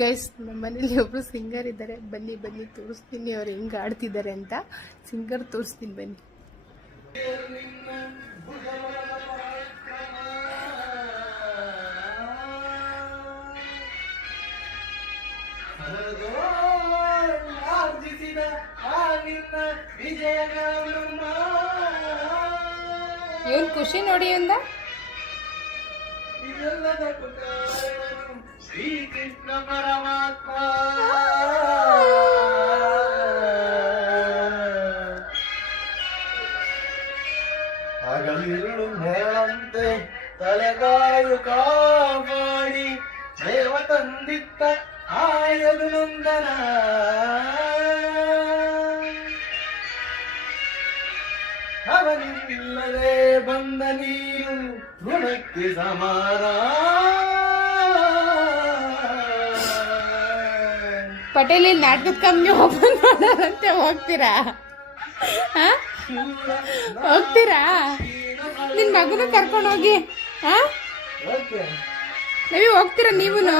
Guys, ನಮ್ಮ ಮನೇಲಿ ಒಬ್ರು ಸಿಂಗರ್ ಇದ್ದಾರೆ. ಬನ್ನಿ ಬನ್ನಿ ತೋರಿಸ್ತೀನಿ ಅವ್ರು ಹೆಂಗ್ ಆಡ್ತಿದ್ದಾರೆ ಅಂತ. ಸಿಂಗರ್ ತೋರಿಸ್ತೀನಿ ಬನ್ನಿ. ಇವನ್ ಖುಷಿ ನೋಡಿ ಅಂದ. ಶ್ರೀಕೃಷ್ಣ ಪರಮಾತ್ಮ ಹಗಲಿರುಳು ಹೇಳಂತೆ ತಲೆಗಾಯು ಕಾಪಾಡಿ ದೇವ ತಂದಿತ್ತ ಆಯದು ನಂದನ ಅವನಿಲ್ಲದೆ ಬಂದ ನೀರು ಋಣಕ್ಕೆ ಸಮಾನ. ಪಟೇಲಿ ನಾಟಕದ ಕಂಪ್ನಿ ಓಪನ್ ಮಾಡೋದಂತೆ, ಹೋಗ್ತೀರಾ? ಹೋಗ್ತೀರಾ? ನಿನ್ ಮಗನ ಕರ್ಕೊಂಡು ಹೋಗಿ. ನವಿ ಹೋಗ್ತೀರಾ ನೀವುನು?